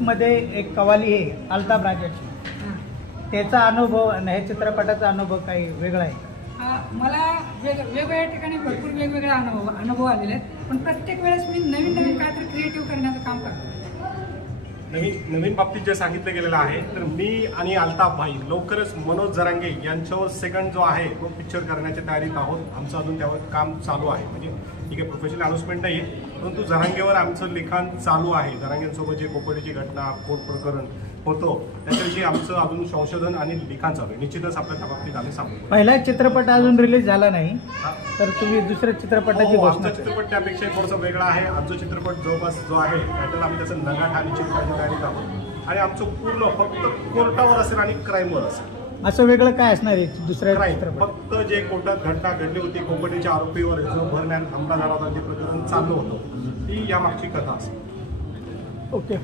मध्ये एक कवाली आहे अल्ताफ राजाची, त्याचा अनुभव आणि ह्या चित्रपटाचा अनुभव काही वेगळा आहे? मला वेगवेगळ्या ठिकाणी भरपूर वेगवेगळे अनुभव आलेले आहेत, पण प्रत्येक वेळेस मी नवीन काहीतरी क्रिएटिव्ह करण्याचं काम करतो. नवीन बाबतीत जे सांगितलं गेलेलं आहे, तर मी आणि अल्ताफ भाई लवकरच मनोज जरांगे यांच्यावर सेकंड जो आहे तो पिक्चर करण्याच्या तयारीत आहोत. आमचं अजून त्यावर काम चालू आहे. म्हणजे ठीक आहे, प्रोफेशनल अनाउन्समेंट नाही आहे, परंतु जरांगेवर आमचं लिखाण चालू आहे. जरांगेंसोबत जे कोपर्डीची घटना, कोर्ट प्रकरण होतो त्याच्याविषयी आमचं अजून संशोधन आणि लिखाण चालू आहे. निश्चितच आपल्या त्या बाबतीत आम्ही सांगू. पहिला चित्रपट अजून रिलीज झाला नाही, तर तुम्ही दुसऱ्या चित्रपटाची आमचा चित्रपट त्यापेक्षा थोडासा वेगळा आहे. आमचा चित्रपट जवळपास जो आहे त्याला आम्ही त्याचं नगाठ आणि चित्रपटाची तयारीत आहोत आणि आमचं पूर्ण फक्त कोर्टावर असेल आणि क्राईमवर असेल. असं वेगळं काय असणार आहे दुसऱ्या चित्रपट? फक्त जे कोर्टात घटना घडली होती, कोपर्डीच्या आरोपीवर जो भरण्यात हमला झाला होता, जे प्रकरण चालू होतं, ती यामागची कथा असेल. ओके.